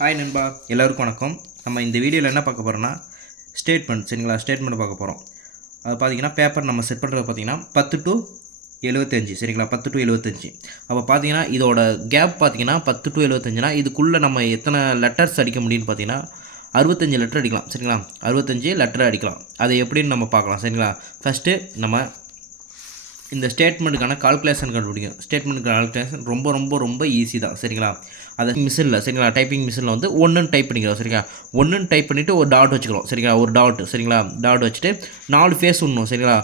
Hi நண்பா, எல்லோருக்கும் வணக்கம். நம்ம இந்த வீடியோவில் என்ன பார்க்க போகிறோம்னா ஸ்டேட்மெண்ட். சரிங்களா, ஸ்டேட்மெண்ட் பார்க்க போகிறோம். அது பார்த்தீங்கன்னா பேப்பர் நம்ம செட் பண்ணுறது பார்த்தீங்கன்னா 10 to 75. சரிங்களா, 10 to 75. அப்போ பார்த்தீங்கன்னா இதோட கேப் பார்த்தீங்கன்னா 10 to 75னா இதுக்குள்ளே நம்ம எத்தனை லெட்டர்ஸ் அடிக்க முடியும்னு பார்த்தீங்கன்னா 65 லெட்டர் அடிக்கலாம். சரிங்களா, 65 லெட்டர் அடிக்கலாம். அது எப்படின்னு நம்ம பார்க்கலாம். சரிங்களா, ஃபஸ்ட்டு நம்ம இந்த ஸ்டேட்மெண்ட்டுக்கான கால்குலேஷன் கண்டுபிடிக்கும். ஸ்டேட்மெண்ட்டுக்கு கால்குலேஷன் ரொம்ப ரொம்ப ரொம்ப ஈஸி தான். சரிங்களா, அதை மிஷினில் சரிங்களா டைப்பிங் மிஷினில் வந்து ஒன்றுன்னு டைப் பண்ணிக்கிறோம். சரிங்களா, ஒன்றுன்னு டைப் பண்ணிவிட்டு ஒரு டாட் வச்சுக்கிறோம். சரிங்களா, ஒரு டாட். சரிங்களா, டாட் வச்சுட்டு 4 ஃபேஸ் விடணும். சரிங்களா,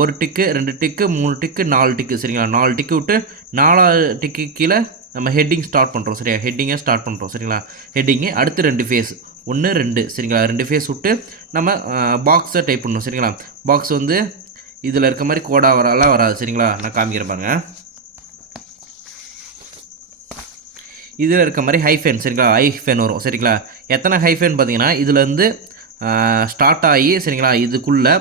ஒரு டிக்கு, 2 டிக்கு, 3 டிக்கு, 4 டிக்கு. சரிங்களா, 4 டிக்கு விட்டு 4வது டிக்கு கீழே நம்ம ஹெட்டிங் ஸ்டார்ட் பண்ணுறோம். சரியா, ஹெட்டிங்கை ஸ்டார்ட் பண்ணுறோம். சரிங்களா, ஹெட்டிங்கு அடுத்து 2 ஃபேஸ், 1 2. சரிங்களா, 2 ஃபேஸ் விட்டு நம்ம பாக்ஸை டைப் பண்ணணும். சரிங்களா, பாக்ஸ் வந்து இதில் இருக்க மாதிரி கோடாக வரலாம் வராது. சரிங்களா, நான் காமிக்கிறேன் பாருங்க. இதில் இருக்க மாதிரி ஹைஃபேன். சரிங்களா, ஹைஃபேன் வரும். சரிங்களா, எத்தனை ஹைஃபேன் பார்த்தீங்கன்னா இதுலேருந்து ஸ்டார்ட் ஆகி சரிங்களா இதுக்குள்ளே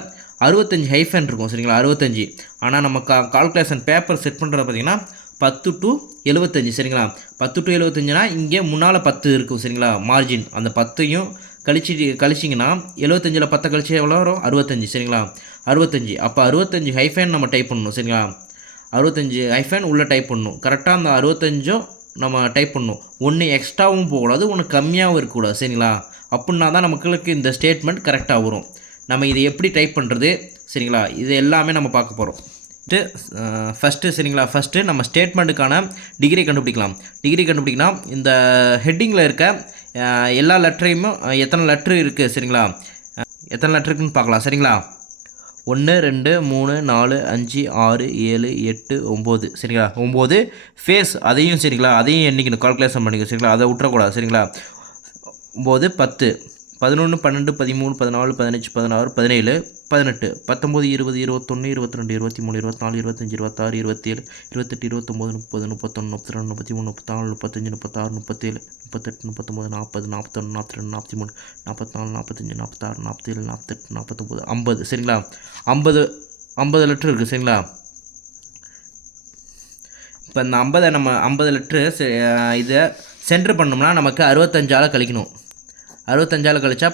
65 ஹைஃபேன் இருக்கும். சரிங்களா, 65. ஆனால் நம்ம கால்குலேஷன் பேப்பர் செட் பண்ணுறது பார்த்தீங்கன்னா 10 to 75. சரிங்களா, 10 to 75னா இங்கே முன்னால் 10 இருக்கும். சரிங்களா, மார்ஜின் அந்த 10ஐயும் கழிச்சிங்கன்னா 75ல் 10 கழிச்சு எவ்வளோ வரும்? 65. சரிங்களா, 65. அப்போ 65 ஹைஃபேன் நம்ம டைப் பண்ணணும். சரிங்களா, 65 ஹைஃபேன் உள்ளே டைப் பண்ணணும். கரெக்டாக அந்த 65ம் நம்ம டைப் பண்ணணும். ஒன்று எக்ஸ்ட்ராவும் போகக்கூடாது, ஒன்று கம்மியாகவும் இருக்கக்கூடாது. சரிங்களா, அப்படின்னா தான் நமக்கு இந்த ஸ்டேட்மெண்ட் கரெக்டாக வரும். நம்ம இதை எப்படி டைப் பண்ணுறது? சரிங்களா, இது எல்லாமே நம்ம பார்க்க போகிறோம். ஃபஸ்ட்டு சரிங்களா, ஃபஸ்ட்டு நம்ம ஸ்டேட்மெண்ட்டுக்கான டிகிரி கண்டுபிடிக்கலாம். டிகிரி கண்டுபிடிக்கலாம். இந்த ஹெட்டிங்கில் இருக்க எல்லா லெட்டரையும் எத்தனை லெட்ரு இருக்குது? சரிங்களா, எத்தனை லெட்ரு இருக்குன்னு பார்க்கலாம். சரிங்களா, 1 2 3 4 5 6 7 8 9. சரிங்களா, 9 ஃபேஸ். அதையும் சரிங்களா, அதையும் எண்ணிக்கணும், கால்குலேஷன் பண்ணிக்கணும். சரிங்களா, அதை விட்டுறக்கூடாது. சரிங்களா, 9 10 11 12 13 14 15 16 17 18 19 20 21 22 23 24 25 26 27 28 29 30 31 32 33 34 35 36 37 38 39 40 41 42 43 44 45 46 47 48 49 50. சரிங்களா, 50 லெட்ரு இருக்குது. சரிங்களா, இப்போ இந்த 50 நம்ம 50 லெட்ரு இதை சென்ட்ரு பண்ணோம்னா நமக்கு 65ஆல் கழிக்கணும். 65ஆல் கழிச்சா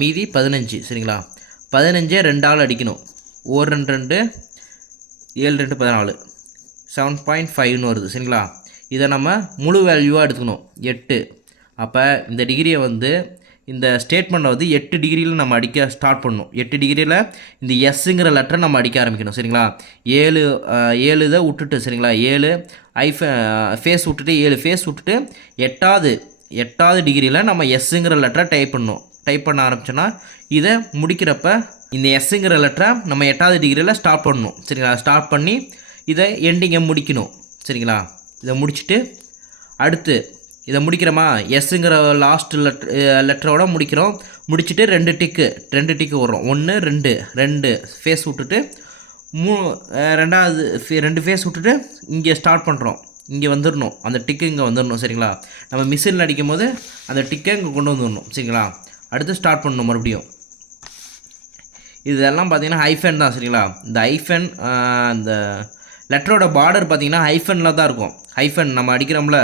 மீதி 15. சரிங்களா, 15 2ஆல் அடிக்கணும். 1 2 2 7 2 14 7.5ன்னு வருது. சரிங்களா, இதை நம்ம முழு வேல்யூவாக எடுத்துக்கணும் 8. அப்போ இந்த டிகிரியை வந்து இந்த ஸ்டேட்மெண்ட்டை வந்து 8 டிகிரியில் நம்ம அடிக்க ஸ்டார்ட் பண்ணணும். 8 டிகிரியில் இந்த எஸ்ஸுங்கிற லெட்டரை நம்ம அடிக்க ஆரம்பிக்கணும். சரிங்களா, 7 இதை விட்டுட்டு சரிங்களா 7 ஃபேஸ் விட்டுட்டு 7 ஃபேஸ் விட்டுட்டு 8வது டிகிரியில் நம்ம எஸ்ஸுங்கிற லெட்டரை டைப் பண்ண ஆரம்பிச்சோன்னா இதை முடிக்கிறப்ப இந்த எஸ்ஸுங்கிற லெட்டரை நம்ம 8வது டிகிரியில் ஸ்டார்ட் பண்ணணும். சரிங்களா, ஸ்டார்ட் பண்ணி இதை எண்டிங்கை முடிக்கணும். சரிங்களா, இதை முடிச்சுட்டு அடுத்து இதை முடிக்கிறோமா, எஸ்ஸுங்கிற லாஸ்ட் லெட்டரோட முடிக்கிறோம். முடிச்சுட்டு 2 டிக்கு வரும். 1 2 ஃபேஸ் விட்டுட்டு 2 ஃபேஸ் விட்டுட்டு இங்கே ஸ்டார்ட் பண்ணுறோம். இங்கே வந்துடணும், அந்த டிக்கு இங்கே வந்துடணும். சரிங்களா, நம்ம மிஷினில் அடிக்கும் போது அந்த டிக்கை இங்கே கொண்டு வந்துடணும். சரிங்களா, அடுத்து ஸ்டார்ட் பண்ணணும் மறுபடியும். இதெல்லாம் பார்த்தீங்கன்னா ஹைஃபன் தான். சரிங்களா, இந்த ஹைஃபன் இந்த லெட்டரோட பார்டர் பார்த்தீங்கன்னா ஹைஃபனில் தான் இருக்கும். ஹைஃபன் நம்ம அடிக்கிறோம்ல,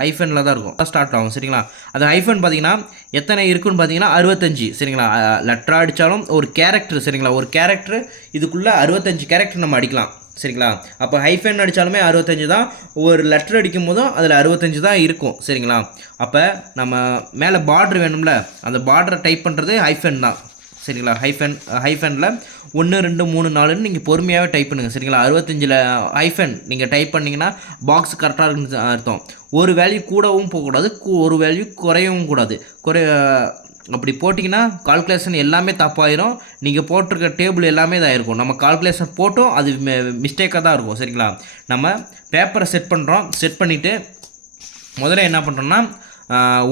ஹைஃபனில் தான் இருக்கும், ஸ்டார்ட் ஆகும். சரிங்களா, அது ஹைஃபன் பார்த்தீங்கன்னா எத்தனை இருக்குன்னு பார்த்தீங்கன்னா 65. சரிங்களா, லெட்டராக அடித்தாலும் ஒரு கேரக்டர். சரிங்களா, ஒரு கேரக்டர் இதுக்குள்ளே 65 கேரக்டர் நம்ம அடிக்கலாம். சரிங்களா, அப்போ ஹைஃபன் அடித்தாலுமே 65 தான். ஒரு லெட்டர் அடிக்கும் போதும் அதில் 65 தான் இருக்கும். சரிங்களா, அப்போ நம்ம மேலே பார்ட்ரு வேணும்ல, அந்த பார்டரை டைப் பண்ணுறது ஹைஃபன் தான். சரிங்களா, ஹைஃபனில் 1 2 3 4ன்னு நீங்கள் பொறுமையாகவே டைப் பண்ணுங்கள். சரிங்களா, 65 ஹைஃபன் நீங்கள் டைப் பண்ணிங்கன்னா பாக்ஸ் கரெக்டாக இருக்குன்னு அர்த்தம். ஒரு வேல்யூ கூடவும் போகக்கூடாது, ஒரு வேல்யூ குறையவும் கூடாது. அப்படி போட்டிங்கன்னா கால்குலேஷன் எல்லாமே தப்பாயிரும். நீங்கள் போட்டிருக்க டேபிள் எல்லாமே இதாகிருக்கும். நம்ம கால்குலேஷன் போட்டும் அது மிஸ்டேக்காக தான் இருக்கும். சரிங்களா, நம்ம பேப்பரை செட் பண்ணுறோம். செட் பண்ணிவிட்டு முதல்ல என்ன பண்ணுறோம்னா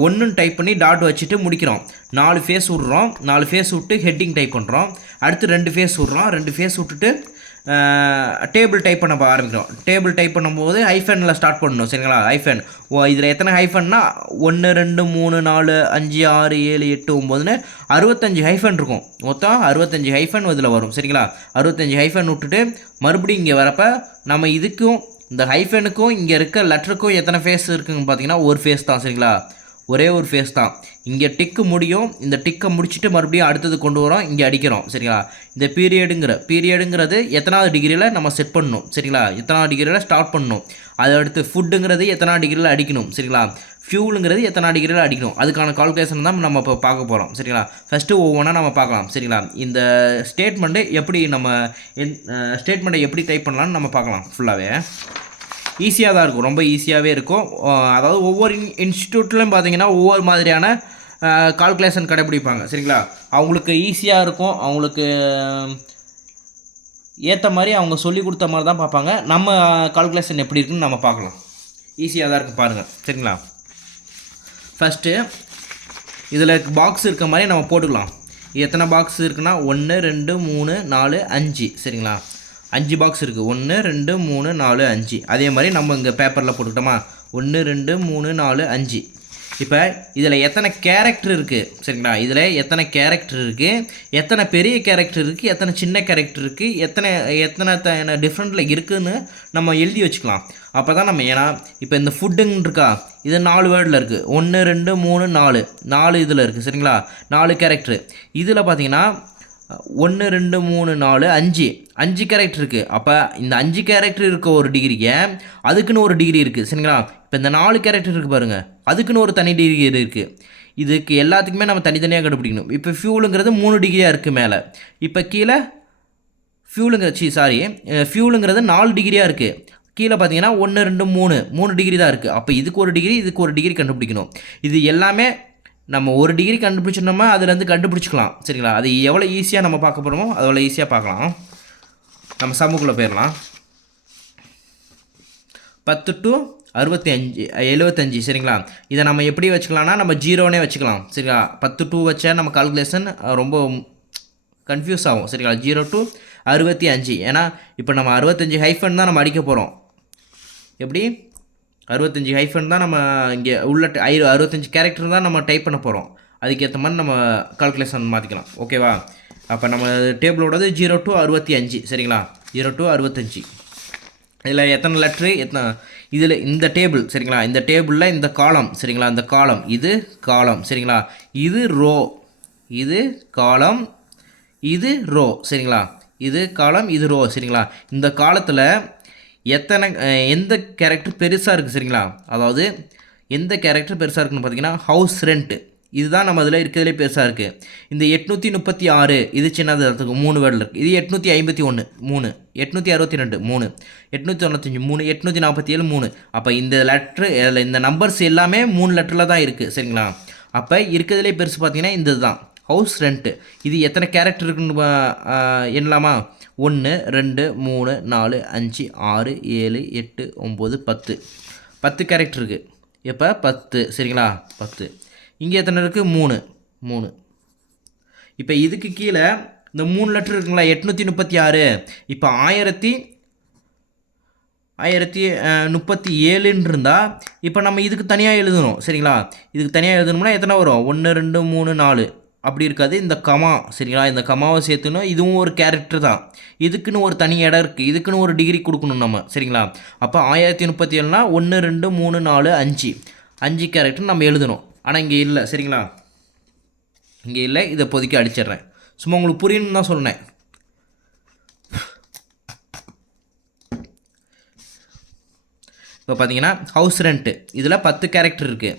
1ன்னு டைப் பண்ணி டாட் வச்சுட்டு முடிக்கிறோம். 4 ஃபேஸ் விட்றோம். 4 ஃபேஸ் விட்டு ஹெட்டிங் டைப் பண்ணுறோம். அடுத்து 2 ஃபேஸ் விட்றோம். 2 ஃபேஸ் விட்டுட்டு டேபிள் டைப் பண்ண ஆரம்பிக்கிறோம். டேபிள் டைப் பண்ணும்போது ஹைஃபனில் ஸ்டார்ட் பண்ணணும். சரிங்களா, ஹைஃபன் இதில் எத்தனை ஹைஃபன்னா 1 2 3 4 5 6 7 8 9ன்னு 65 ஹைஃபன் இருக்கும். மொத்தம் 65 ஹைஃபன் இதில் வரும். சரிங்களா, 65 ஹைஃபன் விட்டுட்டு மறுபடியும் இங்கே வரப்போ நம்ம இதுக்கும் இந்த ஹைஃபனுக்கும் இங்கே இருக்க லெட்டருக்கும் எத்தனை ஃபேஸ் இருக்குதுன்னு பார்த்தீங்கன்னா ஒரு ஃபேஸ் தான். சரிங்களா, ஒரே ஒரு ஃபேஸ் தான். இங்கே டிக்கு முடியும், இந்த டிக்கை முடிச்சுட்டு மறுபடியும் அடுத்தது கொண்டு வரோம், இங்கே அடிக்கிறோம் சரிங்களா. இந்த பீரியடுங்கிறது எத்தனாவது டிகிரியில் நம்ம செட் பண்ணணும் சரிங்களா, எத்தனாவது டிகிரியில் ஸ்டார்ட் பண்ணணும். அதை அடுத்து ஃபுட்டுங்கிறது எத்தனாவது டிகிரியில் அடிக்கணும் சரிங்களா, ஃபியூலுங்கிறது எத்தனாவது டிகிரியில் அடிக்கணும். அதுக்கான கால்குலேஷன் தான் நம்ம இப்போ பார்க்க போகிறோம் சரிங்களா. ஃபஸ்ட்டு ஒவ்வொன்றா நம்ம பார்க்கலாம் சரிங்களா. இந்த ஸ்டேட்மெண்ட்டு எப்படி நம்ம ஸ்டேட்மெண்ட்டை எப்படி டைப் பண்ணலான்னு நம்ம பார்க்கலாம். ஃபுல்லாகவே ஈஸியாக தான் இருக்கும், ரொம்ப ஈஸியாகவே இருக்கும். அதாவது ஒவ்வொரு இன்ஸ்டியூட்லையும் பார்த்தீங்கன்னா ஒவ்வொரு மாதிரியான கால்குலேஷன் கடைப்பிடிப்பாங்க சரிங்களா. அவங்களுக்கு ஈஸியாக இருக்கும், அவங்களுக்கு ஏற்ற மாதிரி அவங்க சொல்லி கொடுத்த மாதிரி தான் பார்ப்பாங்க. நம்ம கால்குலேஷன் எப்படி இருக்குன்னு நம்ம பார்க்கலாம். ஈஸியாக தான் இருக்கும் பாருங்கள் சரிங்களா. ஃபஸ்ட்டு இதில் பாக்ஸ் இருக்க மாதிரி நம்ம போட்டுக்கலாம். எத்தனை பாக்ஸ் இருக்குன்னா 1 2 3 4 5 சரிங்களா. 5 பாக்ஸ் இருக்குது, 1 2 3 4 5. அதே மாதிரி நம்ம இங்கே பேப்பரில் போட்டுக்கிட்டோமா, 1 2 3 4 5. இப்போ இதில் எத்தனை கேரக்டர் இருக்குது சரிங்களா, இதில் எத்தனை கேரக்டர் இருக்குது, எத்தனை பெரிய கேரக்டர் இருக்குது, எத்தனை சின்ன கேரக்டர் இருக்குது, எத்தனை டிஃப்ரெண்ட்டில் இருக்குதுன்னு நம்ம எழுதி வச்சுக்கலாம். அப்போ தான் நம்ம, ஏன்னா இப்போ இந்த ஃபுட்டுன்னு இருக்கா, இது 4 வேர்டில் இருக்குது, 1 2 3 4 இதில் இருக்குது சரிங்களா. 4 கேரக்டரு. இதில் பார்த்தீங்கன்னா 1 2 3 4 5 கேரக்டர் இருக்குது. அப்போ இந்த 5 கேரக்டர் இருக்க ஒரு டிகிரிக்கு அதுக்குன்னு ஒரு டிகிரி இருக்குது சரிங்களா. இப்போ இந்த 4 கேரக்டர் இருக்குது பாருங்கள், அதுக்குன்னு ஒரு தனி டிகிரி இருக்குது. இதுக்கு எல்லாத்துக்குமே நம்ம தனித்தனியாக கண்டுபிடிக்கணும். இப்போ ஃபியூலுங்கிறது 3 டிகிரியாக இருக்குது மேலே. இப்போ கீழே ஃபியூலுங்கிறது 4 டிகிரியாக இருக்குது. கீழே பார்த்தீங்கன்னா 1 2 3 டிகிரி தான் இருக்குது. அப்போ இதுக்கு ஒரு டிகிரி, இதுக்கு ஒரு டிகிரி கண்டுபிடிக்கணும். இது எல்லாமே நம்ம ஒரு டிகிரி கண்டுபிடிச்சோம்னா அதுலேருந்து கண்டுபிடிச்சிக்கலாம் சரிங்களா. அது எவ்வளோ ஈஸியாக நம்ம பார்க்க போகிறோமோ அவ்வளோ ஈஸியாக பார்க்கலாம். நம்ம சம்முக்குள்ளே போயிடலாம். 10 to 65 75 சரிங்களா. இதை நம்ம எப்படி வச்சுக்கலாம்னா நம்ம 0னே வச்சுக்கலாம் சரிங்களா. 10 to வச்சா நம்ம கால்குலேஷன் ரொம்ப கன்ஃபியூஸ் ஆகும் சரிங்களா. 0 to 65. ஏன்னா இப்போ நம்ம 65 ஹைஃபன் தான் நம்ம அடிக்க போகிறோம். எப்படி 65 ஹைஃபன் தான் நம்ம இங்கே உள்ள 65 கேரக்டர் தான் நம்ம டைப் பண்ண போகிறோம். அதுக்கேற்ற மாதிரி நம்ம கால்குலேஷன் மாற்றிக்கலாம் ஓகேவா. அப்போ நம்ம டேபிளோடது 0 to 65 சரிங்களா. 0 to 65. இதில் எத்தனை லெட்ரு இதில் இந்த டேபிள் சரிங்களா. இந்த டேபிளில் இந்த காலம் சரிங்களா, இந்த காலம் இது காலம் சரிங்களா, இது ரோ, இது காலம், இது ரோ சரிங்களா, இது காலம், இது ரோ சரிங்களா. இந்த காலத்தில் எந்த கேரக்டர் பெருசாக இருக்குது சரிங்களா. அதாவது எந்த கேரக்டர் பெருசாக இருக்குன்னு பார்த்தீங்கன்னா ஹவுஸ் ரெண்ட்டு, இதுதான் நம்ம அதில் இருக்கிறதுலே பெருசாக இருக்குது. இந்த 836 இது சின்னது இடத்துக்கு 3 வேர்டில் இருக்குது. இது 851 3, 862 3, 895 3, 847 3. அப்போ இந்த லெட்ரு இந்த நம்பர்ஸ் எல்லாமே 3 லெட்டரில் தான் இருக்குது சரிங்களா. அப்போ இருக்கிறதுலே பெருசு பார்த்தீங்கன்னா இந்த தான் ஹவுஸ் ரெண்ட்டு. இது எத்தனை கேரக்டர் இருக்குன்னு எண்ணலாமா, 1 2 3 4 5 6 7 8 9 10 கேரக்டர் இருக்குது. இப்போ 10 சரிங்களா 10. இங்கே எத்தனை இருக்குது 3. இப்போ இதுக்கு கீழே இந்த 3 லெட்டர் இருக்குங்களா 836. இப்போ 1037 இருந்தால் இப்போ நம்ம இதுக்கு தனியாக எழுதணும் சரிங்களா. இதுக்கு தனியாக எழுதணும்னா எத்தனை வரும், 1 2 3 4 அப்படி இருக்காது. இந்த கமா சரிங்களா, இந்த கமாவை சேர்த்துணும். இதுவும் ஒரு கேரக்டர் தான், இதுக்குன்னு ஒரு தனி இடம் இருக்குது, இதுக்குன்னு ஒரு டிகிரி கொடுக்கணும் நம்ம சரிங்களா. அப்போ 1037னா 1 2 3 4 5 கேரக்டர் நம்ம எழுதணும். ஆனால் இங்கே இல்லை சரிங்களா, இங்கே இல்லை. இதை இப்போதைக்கு அடிச்சிடுறேன், சும்மா உங்களுக்கு புரியணும்னு தான் சொன்னேன். இப்போ பார்த்தீங்கன்னா ஹவுஸ் ரெண்ட்டு இதில் 10 கேரக்டர் இருக்குது.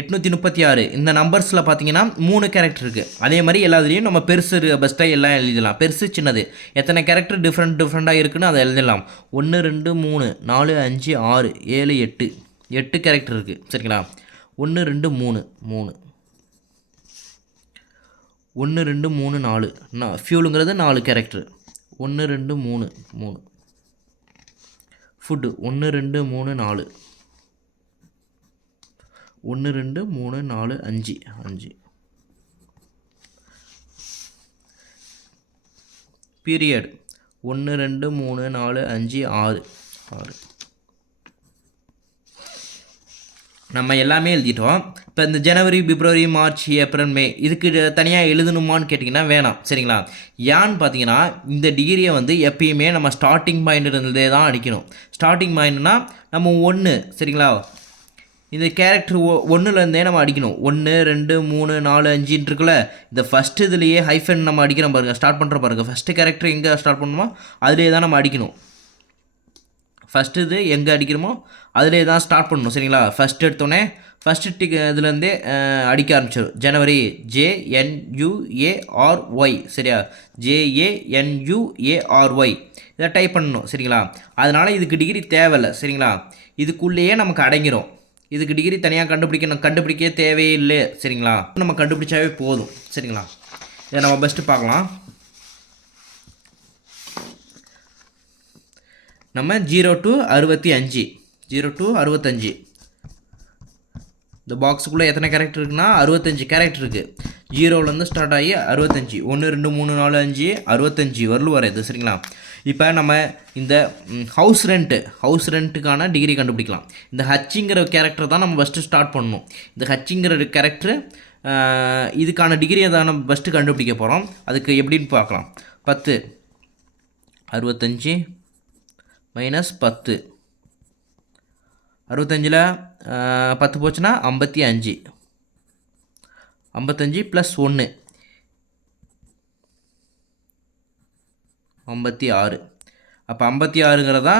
836 இந்த நம்பர்ஸில் பார்த்தீங்கன்னா 3 கேரக்டர் இருக்குது. அதே மாதிரி எல்லாத்துலேயும் நம்ம பெருசு பெஸ்ட்டாக எல்லாம் எழுதிடலாம். பெருசு சின்னது எத்தனை கேரக்டர் டிஃப்ரெண்ட்டாக இருக்குன்னு அதை எழுதிடலாம். 1 2 3 4 5 6 7 8 கேரக்டர் இருக்குது சரிங்களா. 1 2 3 1 2 3 4 ஃபியூலுங்கிறது 4 கேரக்டர். 1 2 3 ஃபுட்டு 1 2 3 4 1 2 3 4 5 பீரியட் 1 2 3 4 5 6 நம்ம எல்லாமே எழுதிட்டோம். இப்போ இந்த ஜனவரி பிப்ரவரி மார்ச் ஏப்ரல் மே இதுக்கு தனியாக எழுதணுமான்னு கேட்டிங்கன்னா வேணாம் சரிங்களா. ஏன்னு பார்த்தீங்கன்னா இந்த டிகிரியை வந்து எப்பயுமே நம்ம ஸ்டார்டிங் பாயிண்ட் இருந்ததே தான் அடிக்கணும். ஸ்டார்டிங் பாயிண்ட்னா நம்ம 1 சரிங்களா. இந்த கேரக்டர் ஒன்றுலேருந்தே நம்ம அடிக்கணும். 1 2 3 4 5 இருக்குல்ல, இந்த ஃபஸ்ட்டு இதுலேயே ஹைஃபன் நம்ம அடிக்கிறோம் பாருங்கள், ஸ்டார்ட் பண்ணுற பாருங்கள். ஃபஸ்ட்டு கேரக்டர் எங்கே ஸ்டார்ட் பண்ணணுமோ அதிலே தான் நம்ம அடிக்கணும். ஃபஸ்ட்டு இது எங்கே அடிக்கிறோமோ அதிலே தான் ஸ்டார்ட் பண்ணணும். சரிங்களா? ஃபஸ்ட்டு எடுத்தோடனே ஃபஸ்ட்டு இதுலேருந்தே அடிக்க ஆரம்பிச்சிடும். ஜனவரி JNUARY. சரியா? JANUARY இதை டைப் பண்ணணும். சரிங்களா? அதனால் இதுக்கு டிகிரி தேவையில்லை. சரிங்களா? இதுக்குள்ளேயே நமக்கு அடங்கிடும். இதுக்கு டிகிரி தனியாக கண்டுபிடிக்க தேவையில்லை. சரிங்களா? நம்ம கண்டுபிடிச்சாவே போதும். சரிங்களா? இதை நம்ம பெஸ்ட்டு பார்க்கலாம். நம்ம 0 to 65 0 to 65 இந்த பாக்ஸுக்குள்ளே எத்தனை கேரக்டர் இருக்குன்னா 65 கேரக்டர் இருக்குது. 0லேருந்து ஸ்டார்ட் ஆகி 65 1 2 3 4 5 65 வரலும் வரையுது. சரிங்களா? இப்போ நம்ம இந்த ஹவுஸ் ரெண்ட்டுக்கான டிகிரி கண்டுபிடிக்கலாம். இந்த ஹச்சுங்கிற கேரக்டர் தான் நம்ம ஃபஸ்ட்டு ஸ்டார்ட் பண்ணணும். இந்த ஹச்சுங்கிற கேரக்டர் இதுக்கான டிகிரியை தான் நம்ம ஃபஸ்ட்டு கண்டுபிடிக்க போகிறோம். அதுக்கு எப்படின்னு பார்க்கலாம். 10 65 மைனஸ் 10 65ல் 10 போச்சுன்னா 55 55 ப்ளஸ் 1 56. அப்போ 56ங்கிறதா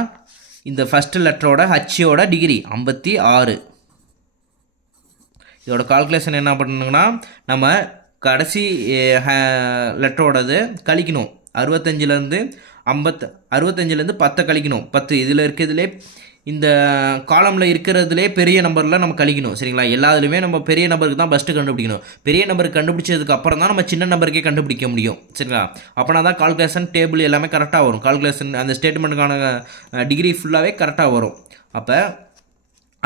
இந்த ஃபஸ்ட்டு லெட்டரோட ஹச்சோட டிகிரி 56. இதோட கால்குலேஷன் என்ன பண்ணணுங்கன்னா நம்ம கடைசி லெட்டரோடது கழிக்கணும். 65லேருந்து 10 கழிக்கணும். 10 இதில் இருக்கிறதுலே இந்த காலமில் இருக்கிறதுலே பெரிய நம்பரில் நம்ம கழிக்கணும். சரிங்களா? எல்லாத்துலேயுமே நம்ம பெரிய நம்பருக்கு தான் ஃபஸ்ட்டு கண்டுபிடிக்கணும். பெரிய நம்பருக்கு கண்டுபிடிச்சதுக்கு அப்புறம் தான் நம்ம சின்ன நம்பருக்கே கண்டுபிடிக்க முடியும். சரிங்களா? அப்போனா தான் கால்குலேஷன் டேபிள் எல்லாமே கரெக்டாக வரும். கால்குலேஷன் அந்த ஸ்டேட்மெண்ட்டுக்கான டிகிரி ஃபுல்லாகவே கரெக்டாக வரும். அப்போ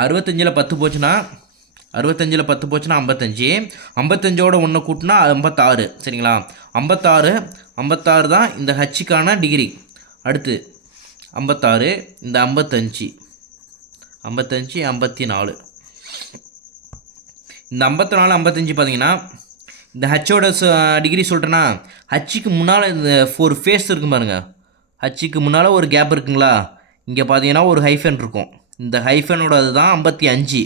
65ல் 10 போச்சுன்னா 55 55ஓட 1 கூட்டினா 56. சரிங்களா? 56 தான் இந்த ஹச்சுக்கான டிகிரி. அடுத்து 56 இந்த 55 54. இந்த 54 55 பார்த்தீங்கன்னா இந்த ஹச்சோட டிகிரி சொல்லிட்டேன்னா ஹச்சுக்கு முன்னால் இந்த 4 ஃபேஸ் இருக்கும் பாருங்கள். ஹச்சுக்கு முன்னால் ஒரு கேப் இருக்குங்களா? இங்கே பார்த்தீங்கன்னா ஒரு ஹைஃபன் இருக்கும். இந்த ஹைஃபனோட அதுதான் 55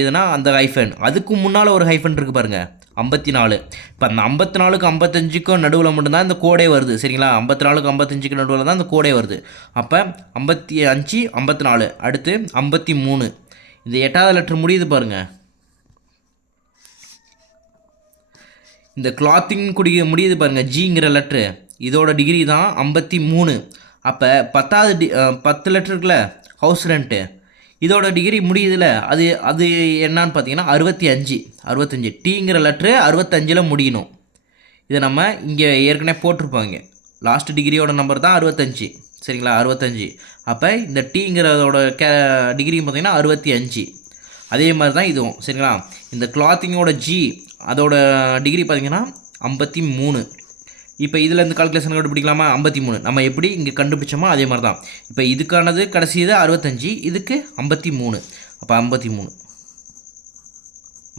இதுனா அந்த ஹைஃபன். அதுக்கு முன்னால் ஒரு ஹைஃபன் இருக்குது பாருங்கள் 54. இப்போ அந்த 54க்கும் 55க்கும் நடுவில் மட்டும்தான் இந்த கோடே வருது. சரிங்களா? 54க்கும் 55க்கு நடுவில் தான் இந்த கோடே வருது. அப்போ 55 54 அடுத்து 53. இந்த 8வது லெட்டர் முடியுது பாருங்கள். இந்த கிளாத்திங் முடியுது பாருங்கள். ஜிங்கிற லெட்ரு இதோட டிகிரி தான் 53. அப்போ 10 லெட்டர் இருக்குல்ல ஹவுஸ் ரெண்ட்டு இதோட டிகிரி முடியுதுல அது என்னான்னு பார்த்தீங்கன்னா 65. டீங்கிற லெட்ரு 65ல் முடியணும். இதை நம்ம இங்கே ஏற்கனவே போட்டிருப்பாங்க. லாஸ்ட் டிகிரியோட நம்பர் தான் 65. சரிங்களா? 65. அப்போ இந்த டீங்கிறதோட டிகிரி பார்த்தீங்கன்னா 65. அதே மாதிரி தான் இதுவும். சரிங்களா? இந்த கிளாத்திங்கோட ஜி அதோட டிகிரி பார்த்தீங்கன்னா 53. இப்போ இதில் இந்த கால்குலேஷன் கண்டுபிடிக்கலாமா? 53 நம்ம எப்படி இங்கே கண்டுபிடிச்சோமோ அதே மாதிரி தான். இப்போ இதுக்கானது கடைசி இது 65, இதுக்கு 53. அப்போ 53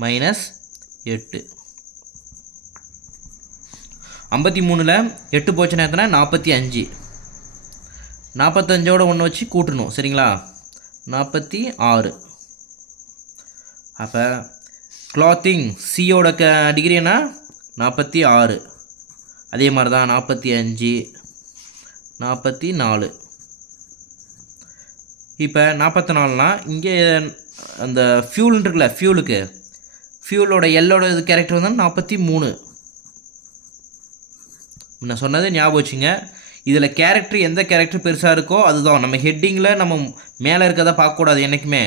மைனஸ் 8. 53ல் 8 போச்சுன்னா எத்தனை? 45. 45ஓட 1 வச்சு கூட்டணும். சரிங்களா? 46. அப்போ கிளாத்திங் சியோட டிகிரி என்ன? 46. அதே மாதிரி தான் 45 44. இப்போ 44னா இங்கே அந்த ஃபியூல் இருக்குல்ல, ஃபியூலோட எல்லோட இது கேரக்டர் வந்து 43. நான் சொன்னது ஞாபகம் வச்சுங்க. இதில் கேரக்டர் எந்த கேரக்டர் பெருசாக இருக்கோ அதுதான். நம்ம ஹெட்டிங்கில் நம்ம மேலே இருக்கிறத பார்க்கக்கூடாது என்றைக்குமே.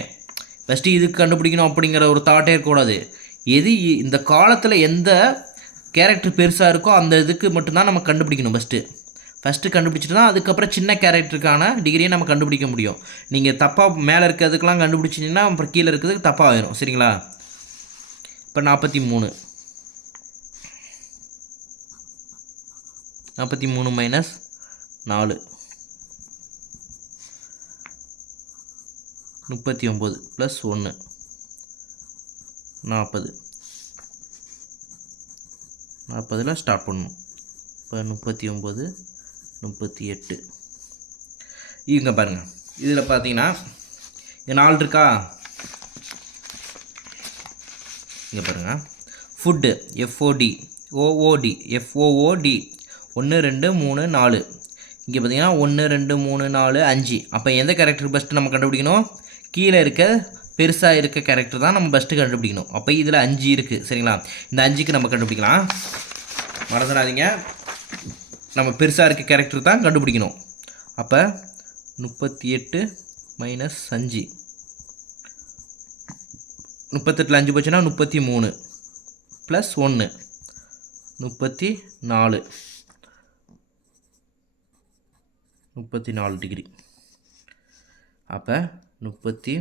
ஃபஸ்ட்டு இதுக்கு கண்டுபிடிக்கணும் அப்படிங்கிற ஒரு தாட்டே இருக்கக்கூடாது. எது இந்த காலத்தில் எந்த கேரக்டர் பெருசாக இருக்கோ அந்த இதுக்கு மட்டும்தான் நம்ம கண்டுபிடிக்கணும். ஃபஸ்ட்டு கண்டுபிடிச்சிட்டு தான் அதுக்கப்புறம் சின்ன கேரக்டருக்கான டிகிரியை நம்ம கண்டுபிடிக்க முடியும். நீங்கள் தப்பாக மேலே இருக்கிறதுக்கெலாம் கண்டுபிடிச்சிங்கன்னா அப்புறம் கீழே இருக்கிறதுக்கு தப்பாக ஆயிரும். சரிங்களா? இப்போ 43 மைனஸ் 4 39 ப்ளஸ் 1 40. 40ல் ஸ்டார்ட் பண்ணணும். இப்போ 39 38. இங்கே பாருங்கள். இதில் பார்த்தீங்கன்னா இது 4 இருக்கா? இங்கே பாருங்கள், ஃபுட்டு எஃப்ஓடி ஓஓடி எஃப்ஓஓடி 1 2 3 4. இங்கே பார்த்தீங்கன்னா 1 2 3 4 5. அப்போ எந்த கேரக்டர் ஃபஸ்ட்டு நம்ம கண்டுபிடிக்கணும்? கீழே இருக்க பெருசாக இருக்க கேரக்டர் தான் நம்ம ஃபஸ்ட்டு கண்டுபிடிக்கணும். அப்போ இதில் 5 இருக்குது சரிங்களா. இந்த 5க்கு நம்ம கண்டுபிடிக்கலாம், மறந்துடாதீங்க. நம்ம பெருசாக இருக்க கேரக்டர் தான் கண்டுபிடிக்கணும். அப்போ 38 மைனஸ் 5, 38ல் 5 போச்சுன்னா 33 ப்ளஸ் 1 34 டிகிரி. அப்போ 33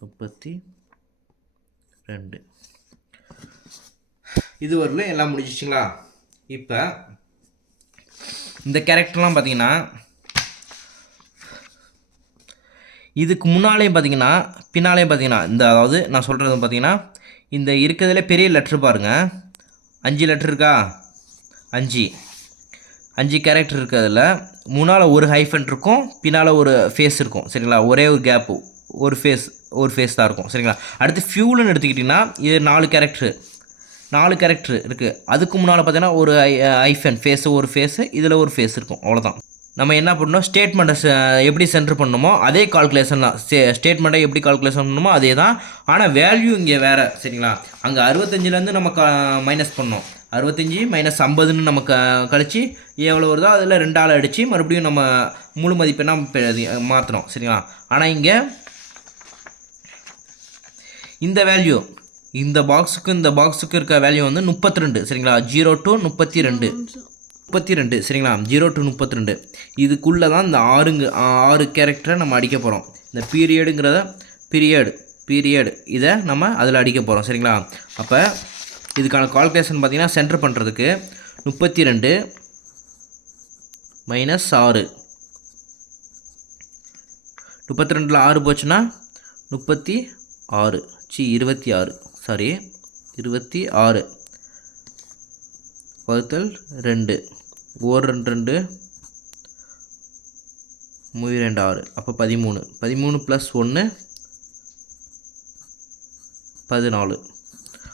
32 இது வரலும் எல்லாம் முடிஞ்சிச்சிங்களா. இப்போ இந்த கேரக்டர்லாம் பார்த்தீங்கன்னா இதுக்கு முன்னாலேயும் பார்த்தீங்கன்னா பின்னாலேயும் பார்த்தீங்கன்னா இந்த அதாவது நான் சொல்கிறது பார்த்தீங்கன்னா இந்த இருக்கிறதுல பெரிய லெட்ரு பாருங்கள், 5 லெட்ரு இருக்கா, 5 கேரக்டர் இருக்கிறதுல முன்னால் ஒரு ஹைஃபன் இருக்கும், பின்னால் ஒரு ஃபேஸ் இருக்கும் சரிங்களா. ஒரே ஒரு கேப்பு, ஒரு ஃபேஸ் தான் இருக்கும் சரிங்களா. அடுத்து ஃபியூல்னு எடுத்துக்கிட்டிங்கன்னா இது 4 கேரக்டர் இருக்குது. அதுக்கு முன்னால் பார்த்தீங்கன்னா ஒரு ஐஃபன் ஃபேஸு, ஒரு ஃபேஸு, இதில் ஒரு ஃபேஸ் இருக்கும், அவ்வளோதான். நம்ம என்ன பண்ணணும், ஸ்டேட்மெண்ட்டை எப்படி சென்டர் பண்ணணுமோ அதே கால்குலேஷன் தான். ஸ்டேட்மெண்ட்டை எப்படி கால்குலேஷன் பண்ணணுமோ அதே தான். ஆனால் வேல்யூ இங்கே வேறு சரிங்களா. அங்கே 65லேருந்து நம்ம மைனஸ் பண்ணோம், 65 மைனஸ் 50ன்னு நமக்கு கழிச்சு எவ்வளோ வருதோ அதில் 2 ஆள் அடித்து மறுபடியும் நம்ம முழு மதிப்பெண்ணாக மாற்றணும் சரிங்களா. ஆனால் இங்கே இந்த வேல்யூ இந்த பாக்ஸுக்கு இருக்க வேல்யூ வந்து 32 சரிங்களா. 0 to 32 சரிங்களா. 0 to 32 இதுக்குள்ளே தான் இந்த 6 கேரக்டரை நம்ம அடிக்க போகிறோம். இந்த பீரியடுங்கிறத பீரியட் இதை நம்ம அதில் அடிக்க போகிறோம் சரிங்களா. அப்போ இதுக்கான கால்குலேஷன் பார்த்திங்கன்னா சென்டர் பண்ணுறதுக்கு 32 மைனஸ் 6, 32ல் 6 போச்சுன்னா 26 வகுத்தல் 2 1 2 2 6. அப்போ 13 ப்ளஸ் 1 14.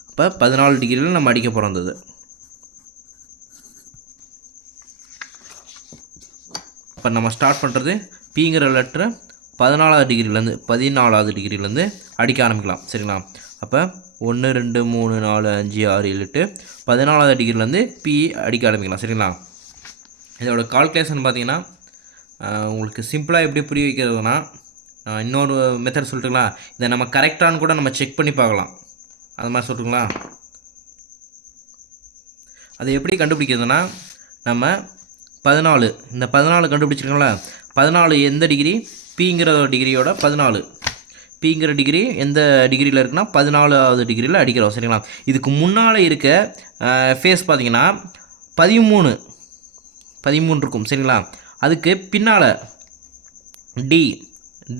அப்போ 14 டிகிரியில் நம்ம அடிக்க போகிறோம். அது இப்போ நம்ம ஸ்டார்ட் பண்ணுறது பிங்கிற லெட்டரை 14வது டிகிரிலேருந்து அடிக்க ஆரம்பிக்கலாம் சரிங்களா. அப்போ 1 2 3 4 5 6 7 8 14வது டிகிரிலேருந்து பி அடிக்க ஆரம்பிக்கலாம் சரிங்களா. இதோட கால்குலேஷன் பார்த்தீங்கன்னா உங்களுக்கு சிம்பிளாக எப்படி புரிய வைக்கிறதுனா இன்னொரு மெத்தட் சொல்லிட்டுங்களா. இதை நம்ம கரெக்டானு கூட நம்ம செக் பண்ணி பார்க்கலாம், அது மாதிரி சொல்லிட்டுங்களா. அதை எப்படி கண்டுபிடிக்கிறதுனா நம்ம 14 இந்த 14 கண்டுபிடிச்சிருக்கோங்களா. 14 எந்த டிகிரி, பிங்கிற டிகிரியோட 14, பிங்கிற டிகிரி எந்த டிகிரியில் இருக்குன்னா 14வது டிகிரியில் அடிக்கிறோம் சரிங்களா. இதுக்கு முன்னால் இருக்க ஃபேஸ் பார்த்திங்கன்னா 13 இருக்கும் சரிங்களா. அதுக்கு பின்னால்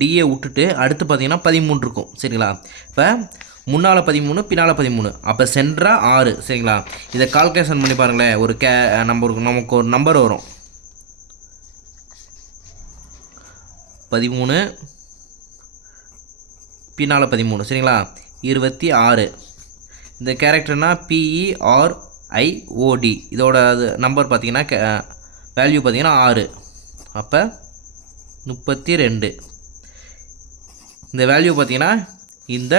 டியை விட்டுட்டு அடுத்து பார்த்திங்கன்னா 13 இருக்கும் சரிங்களா. இப்போ முன்னால் 13 பின்னால் 13, அப்போ சென்ட்ரா 6 சரிங்களா. இதை கால்குலேஷன் பண்ணி பாருங்களேன். ஒரு நமக்கு ஒரு நம்பர் வரும் 13 பின்னால் 13 சரிங்களா. 26. இந்த கேரக்டர்னா PERIOD, இதோட நம்பர் பார்த்தீங்கன்னா வேல்யூ பார்த்தீங்கன்னா 6. அப்போ 32. இந்த வேல்யூ பார்த்தீங்கன்னா இந்த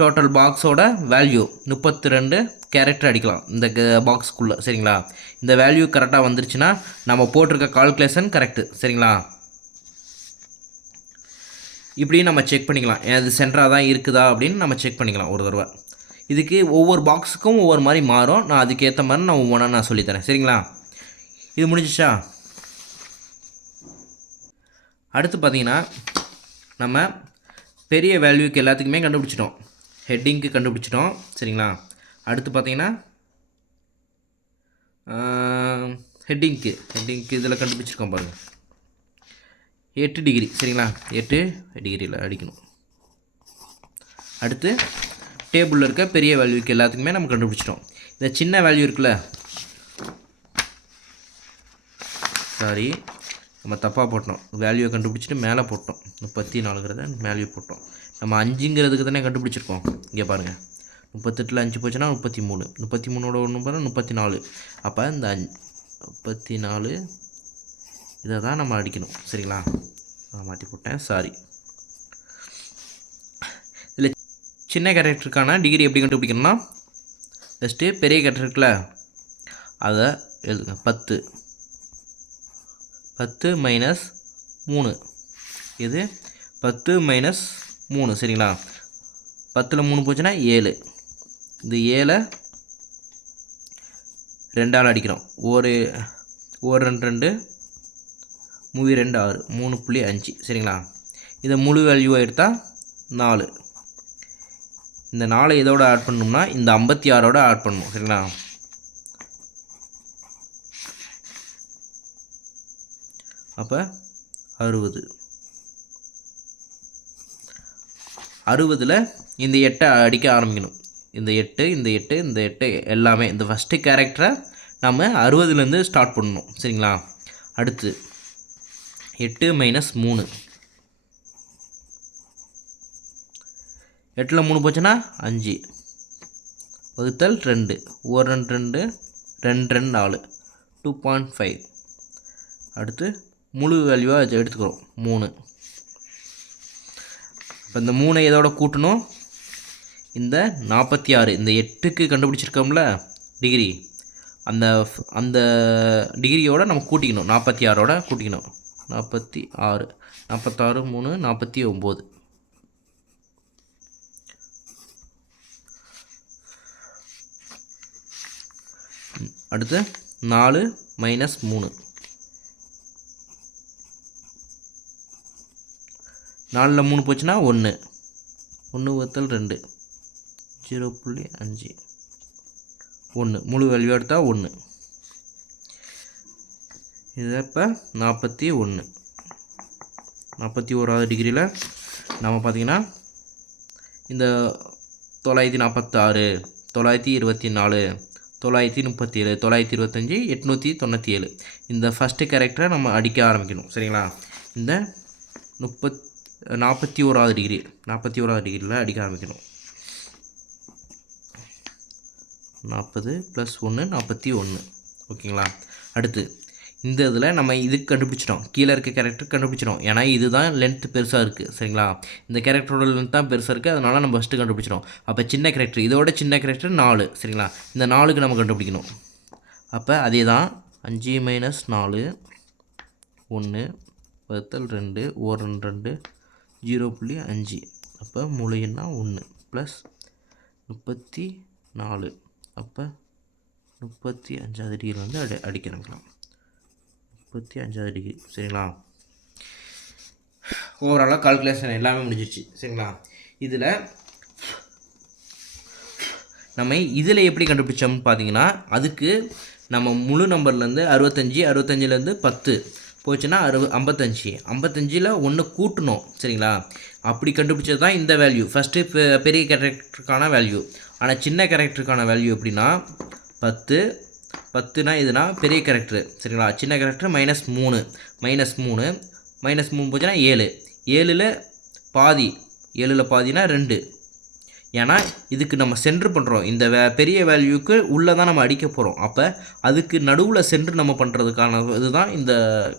டோட்டல் பாக்ஸோட வேல்யூ 32 கேரக்டர் அடிக்கலாம் இந்த பாக்ஸுக்குள்ளே சரிங்களா. இந்த வேல்யூ கரெக்டாக வந்துருச்சுன்னா நம்ம போட்டிருக்க கால்குலேஷன் கரெக்டு சரிங்களா. இப்படி நம்ம செக் பண்ணிக்கலாம், அது சென்டராக தான் இருக்குதா அப்படின்னு நம்ம செக் பண்ணிக்கலாம் ஒரு தடவை. இதுக்கு ஒவ்வொரு பாக்ஸுக்கும் ஒவ்வொரு மாதிரி மாறும், நான் அதுக்கேற்ற மாதிரி நான் ஒவ்வொன்றா நான் சொல்லித்தரேன் சரிங்களா. இது முடிஞ்சிச்சா. அடுத்து பார்த்தீங்கன்னா நம்ம பெரிய வேல்யூக்கு எல்லாத்துக்குமே கண்டுபிடிச்சிட்டோம், ஹெட்டிங்க்கு கண்டுபிடிச்சிட்டோம் சரிங்களா. அடுத்து பார்த்தீங்கன்னா ஹெட்டிங்க்கு இதில் கண்டுபிடிச்சிருக்கோம் பாருங்கள் 8 டிகிரி சரிங்களா. 8 டிகிரியில் அடிக்கணும். அடுத்து டேபிளில் இருக்க பெரிய வேல்யூக்கு எல்லாத்துக்குமே நம்ம கண்டுபிடிச்சிட்டோம். இந்த சின்ன வேல்யூ இருக்குல்ல, நம்ம தப்பாக போட்டோம், வேல்யூவை கண்டுபிடிச்சிட்டு மேலே போட்டோம். 34ங்கிறத மேலே போட்டோம். நம்ம 5ங்கிறதுக்கு தானே கண்டுபிடிச்சிருக்கோம். இங்கே பாருங்கள், 38ல் 5 போச்சுன்னா 33, 33ஓட 1 பாருங்கள் 34. அப்போ இந்த 34 இதை தான் நம்ம அடிக்கணும். சரிங்களா, நான் மாற்றி போட்டேன், சாரி. இதில் சின்ன கேரக்டருக்கான டிகிரி எப்படி கண்டுபிடிக்கணும்னா, ஃபஸ்ட்டு பெரிய கேரக்டர் இருக்குல்ல அதை எழுதுங்க. 10 மைனஸ் 3, இது 10 மைனஸ் 3. சரிங்களா, 10ல் 3 போச்சுன்னா 7. இந்த 7 2ஆல் அடிக்கிறோம். ஒரு 2 3 2 6, 3.5. சரிங்களா, இதை முழு வேல்யூவாக எடுத்தால் 4. இந்த 4 இதோட ஆட் பண்ணணும்னா இந்த 56ஓட ஆட் பண்ணணும். சரிங்களா, அப்போ 60. 60ல் இந்த 8 அடிக்க ஆரம்பிக்கணும். இந்த 8 இந்த 8 இந்த 8 எல்லாமே இந்த ஃபஸ்ட்டு கேரக்டரை நம்ம 60லேருந்து ஸ்டார்ட் பண்ணணும். சரிங்களா, அடுத்து 8 மைனஸ் 3, 8ல் 3 போச்சுன்னா 5 வகுத்தல் 2, 1 2 2 2 4, 2.5. அடுத்து முழு வேல்யூவாக எடுத்துக்கிறோம் 3. இப்போ இந்த 3 இதோட கூட்டணும். இந்த 46, இந்த 8க்கு கண்டுபிடிச்சிருக்கோம்ல டிகிரி, அந்த டிகிரியோட நம்ம கூட்டிக்கணும். 46ஓட கூட்டிக்கணும். 46 3 49. அடுத்து 4 மைனஸ் 3, 4ல் 3 போச்சுன்னா 1, 1 வகுத்தல் 2, 0.5, 1 முழு வேல்யூ எடுத்தால் 1. இது இப்போ 41வது டிகிரியில் நம்ம பார்த்திங்கன்னா இந்த 946, 924, 937, 925, 897 இந்த ஃபஸ்ட்டு கேரக்டரை நம்ம அடிக்க ஆரம்பிக்கணும். சரிங்களா, இந்த 41வது டிகிரியில் அடிக்க ஆரம்பிக்கணும். 40 + 1 41. ஓகேங்களா, அடுத்து இந்த இதில் நம்ம இதுக்கு கண்டுபிடிச்சிட்டோம், கீழே இருக்க கேரக்டர் கண்டுபிடிச்சிட்டோம். ஏன்னா இதுதான் லென்த்து பெருசாக இருக்குது. சரிங்களா, இந்த கேரக்டரோட லென்த் தான் பெருசாக இருக்குது, அதனால் நம்ம ஃபஸ்ட்டு கண்டுபிடிச்சிட்டோம். அப்போ சின்ன கேரக்டர், இதோட சின்ன கேரக்டர் 4. சரிங்களா, இந்த 4க்கு நம்ம கண்டுபிடிக்கணும். அப்போ அதே தான் 5 மைனஸ் 4, 1 வகுத்தல் 2, 1 2 0.5. அப்போ முழு எண்ணா 1 ப்ளஸ் 34. அப்போ 35வது டிகிரி வந்து அடிக்கிறோம். 35வது டிகிரி. சரிங்களா, ஓவராலாக கால்குலேஷன் எல்லாமே முடிஞ்சிச்சு. சரிங்களா, இதில் நம்ம இதில் எப்படி கண்டுபிடிச்சோம்னு பார்த்தீங்கன்னா, அதுக்கு நம்ம முழு நம்பர்லேருந்து 65, 65லேருந்து 10 போச்சுன்னா 55, 55ல் 1 கூட்டணும். சரிங்களா, அப்படி கண்டுபிடிச்சது தான் இந்த வேல்யூ. ஃபஸ்ட்டு பெரிய கேரக்டருக்கான வேல்யூ. ஆனால் சின்ன கேரக்டருக்கான வேல்யூ எப்படின்னா 10னா இதுனா பெரிய கேரக்டரு. சரிங்களா, சின்ன கேரக்டர் -3 போச்சுன்னா 7, 7ல் பாதி, 7ல் பாதினா 2. ஏன்னா இதுக்கு நம்ம சென்ட்ரு பண்ணுறோம், இந்த பெரிய வேல்யூக்கு உள்ளே தான் நம்ம அடிக்க போகிறோம். அப்போ அதுக்கு நடுவில் சென்ட்ரு நம்ம பண்ணுறதுக்கான இதுதான் இந்த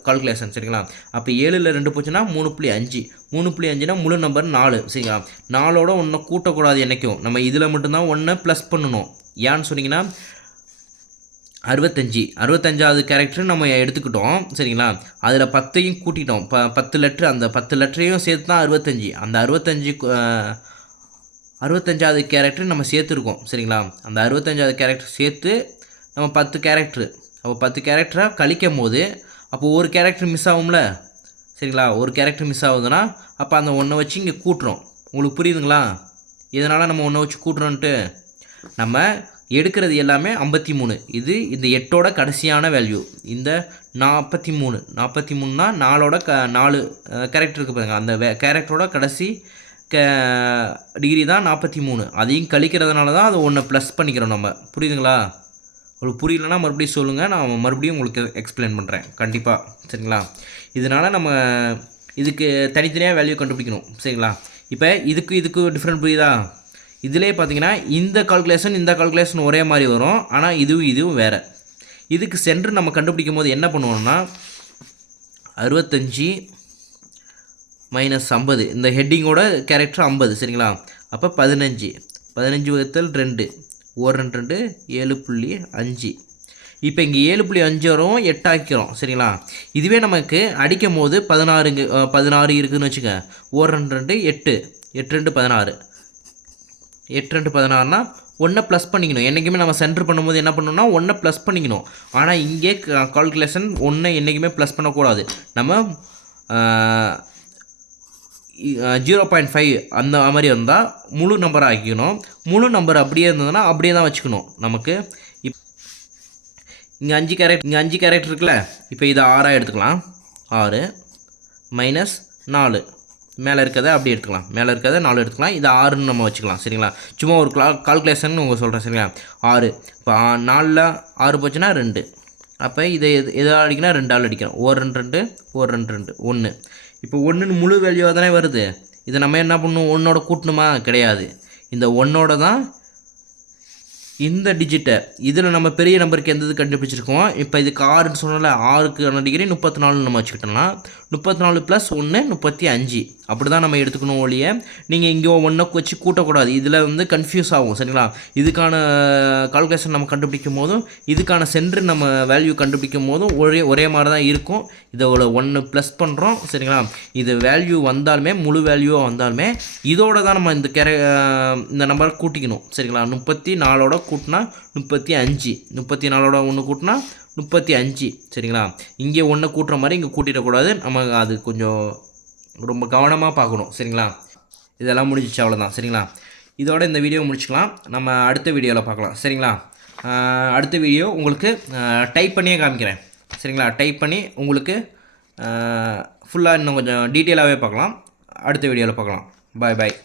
கால்குலேஷன். சரிங்களா, அப்போ 7ல் 2 போச்சுன்னா 3.5, 3.5னா முழு நம்பர் 4. சரிங்களா, 4ஓட 1 கூட்டக்கூடாது என்றைக்கும். நம்ம இதில் மட்டும்தான் 1 ப்ளஸ் பண்ணணும். ஏன்னு சொன்னீங்கன்னா 65வது கேரக்டர் நம்ம எடுத்துக்கிட்டோம். சரிங்களா, அதில் 10ஐயும் கூட்டிட்டோம். 10 லெட்ரு, அந்த 10 லெட்டரையும் சேர்த்து தான் 65. அந்த 65வது கேரக்டர் நம்ம சேர்த்துருக்கோம். சரிங்களா, அந்த 65வது கேரக்டர் சேர்த்து நம்ம 10 கேரக்டரு. அப்போ 10 கேரக்டரை கழிக்கும் போது அப்போ ஒரு கேரக்டர் மிஸ் ஆகும்ல. சரிங்களா, ஒரு கேரக்டர் மிஸ் ஆகுதுன்னா அப்போ அந்த 1 வச்சு இங்கே கூட்டுறோம். உங்களுக்கு புரியுதுங்களா, இதனால் நம்ம 1 வச்சு கூட்டுறோன்ட்டு? நம்ம எடுக்கிறது எல்லாமே 53. இது இந்த 8ஓட கடைசியான வேல்யூ. இந்த 43னா 4ஓட 4 கேரக்டர் இருக்குது பாருங்க, அந்த கேரக்டரோட கடைசி டிகிரி தான் 43. அதையும் கழிக்கிறதுனால தான் அது 1 ப்ளஸ் பண்ணிக்கிறோம் நம்ம. புரியுதுங்களா? உங்களுக்கு புரியலன்னா மறுபடியும் சொல்லுங்கள், நான் மறுபடியும் உங்களுக்கு எக்ஸ்பிளைன் பண்ணுறேன் கண்டிப்பாக. சரிங்களா, இதனால் நம்ம இதுக்கு தனித்தனியாக வேல்யூ கண்டுபிடிக்கணும் சரிங்களா. இப்போ இதுக்கு டிஃப்ரெண்ட் புரியுதா. இதிலே பார்த்தீங்கன்னா இந்த கால்குலேஷன் ஒரே மாதிரி வரும், ஆனால் இதுவும் வேறு. இதுக்கு சென்டர் நம்ம கண்டுபிடிக்கும் போது என்ன பண்ணுவோம்னா 65 - 50 இந்த ஹெட்டிங்கோட கேரக்டர் 50 சரிங்களா. அப்போ 15 வகுத்தல் 2 1 2 7.5. இப்போ இங்கே 7.5 வரும் 8 ஆக்கிறோம் சரிங்களா. இதுவே நமக்கு அடிக்கும் போது 16 இருக்குதுன்னு வச்சுக்க. 1 2 8 8 2 16 8 2 16னா 1 ப்ளஸ் பண்ணிக்கணும். என்றைக்குமே நம்ம சென்டர் பண்ணும்போது என்ன பண்ணணும்னா 1 ப்ளஸ் பண்ணிக்கணும். ஆனால் இங்கே கால்குலேஷன் 1 என்றைக்குமே ப்ளஸ் பண்ணக்கூடாது. நம்ம 0.5 அந்த மாதிரி வந்தால் முழு நம்பர் ஆக்கிக்கணும். முழு நம்பர் அப்படியே இருந்ததுன்னா அப்படியே தான் வச்சுக்கணும். நமக்கு இங்கே 5 கேரக்டர் இருக்குல்ல. இப்போ இதை 6 எடுத்துக்கலாம். 6 - 4 மேலே இருக்கிறத அப்படி எடுத்துக்கலாம். மேலே இருக்கிறத 4 எடுத்துக்கலாம். இது 6ன்னு நம்ம வச்சுக்கலாம் சரிங்களா. சும்மா ஒரு கால்குலேஷன் உங்களுக்கு சொல்கிறேன் சரிங்களா. 6 இப்போ 4ல் 6 போச்சுன்னா 2. அப்போ இதை எதாவது அடிக்கணும் 2ஆல் அடிக்கணும். 1 2 1 2 1. இப்போ 1ன்னு முழு வேல்யூவாக தானே வருது. இதை நம்ம என்ன பண்ணணும் 1ஓட கூட்டணுமா கிடையாது. இந்த 1ஓட தான் இந்த டிஜிட்டை இதில் நம்ம பெரிய நம்பருக்கு எந்த இது கண்டுபிடிச்சிருக்கோம். இப்போ இதுக்கு 6ன்னு சொன்னால 6க்கான டிகிரி 34 நம்ம வச்சுக்கிட்டோம்னா 34 + 1 35 அப்படி தான் நம்ம எடுத்துக்கணும் ஒழிய நீங்கள் இங்கே 1 வச்சு கூட்டக்கூடாது. இதில் வந்து கன்ஃபியூஸ் ஆகும் சரிங்களா. இதுக்கான கால்குலேஷன் நம்ம கண்டுபிடிக்கும் போதும் இதுக்கான சென்டர் நம்ம வேல்யூ கண்டுபிடிக்கும் போதும் ஒரே மாதிரி தான் இருக்கும். இதோட 1 ப்ளஸ் பண்ணுறோம் சரிங்களா. இது வேல்யூ வந்தாலுமே முழு வேல்யூவாக வந்தாலுமே இதோட தான் நம்ம இந்த நம்பரை கூட்டிக்கணும் சரிங்களா. 34ஓட கூட்டினா 35 34ஓட 1 கூட்டினா 35 சரிங்களா. இங்கே 1 கூட்டுற மாதிரி இங்கே கூட்டிடக்கூடாது. நம்ம அது கொஞ்சம் ரொம்ப கவனமாக பார்க்கணும் சரிங்களா. இதெல்லாம் முடிஞ்சிச்சு அவ்வளோதான் சரிங்களா. இதோட இந்த வீடியோ முடிச்சுக்கலாம். நம்ம அடுத்த வீடியோவில் பார்க்கலாம் சரிங்களா. அடுத்த வீடியோ உங்களுக்கு டைப் பண்ணியே காமிக்கிறேன் சரிங்களா. டைப் பண்ணி உங்களுக்கு ஃபுல்லாக இன்னும் கொஞ்சம் டீட்டெயிலாகவே பார்க்கலாம். அடுத்த வீடியோவில் பார்க்கலாம். பாய்.